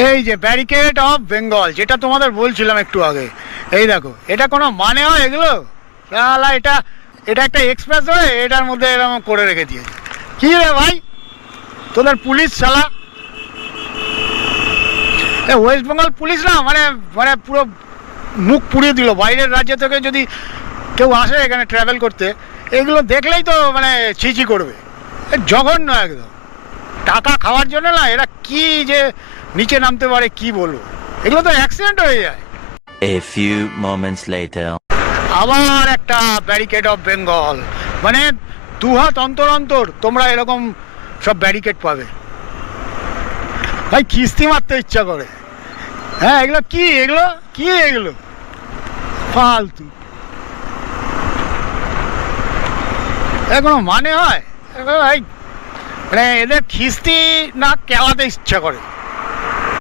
এই যে barricade of Bengal, যেটা তোমাদের বলছিলাম একটু আগে, এই দেখো, এটা কোনো মানে হয় এগুলো? শালা এটা এটা একটা এক্সপ্রেস হয়ে এটার মধ্যে এরকম করে রেখে দিয়েছে। কি রে ভাই, তোদের পুলিশ শালা, ওয়েস্ট বেঙ্গল পুলিশ না মানে মানে পুরো মুখ পুড়িয়ে দিল। বাইরের রাজ্য থেকে যদি কেউ আসে এখানে ট্রাভেল করতে, এগুলো দেখলেই তো মানে ছিচি করবে। জঘন্য একদম। টাকা খাওয়ার জন্য না এরা কি যে নিচে নামতে পারে কি বলবো, এগুলো তো অ্যাক্সিডেন্ট হয়ে যায়। A few moments later. আবার একটা ব্যারিকেড অফ বেঙ্গল, মানে দুহাত অন্তর অন্তর তোমরা এরকম সব ব্যারিকেড পাবে। ভাই কিস্তি মারতে ইচ্ছা করে। হ্যাঁ, এগুলো কি, এগুলো কি, এগুলো ফালতু, এর কোনো মানে হয়? এগুলো ভাই মানে এদের খিস্তি না কেলাতে ইচ্ছা করে।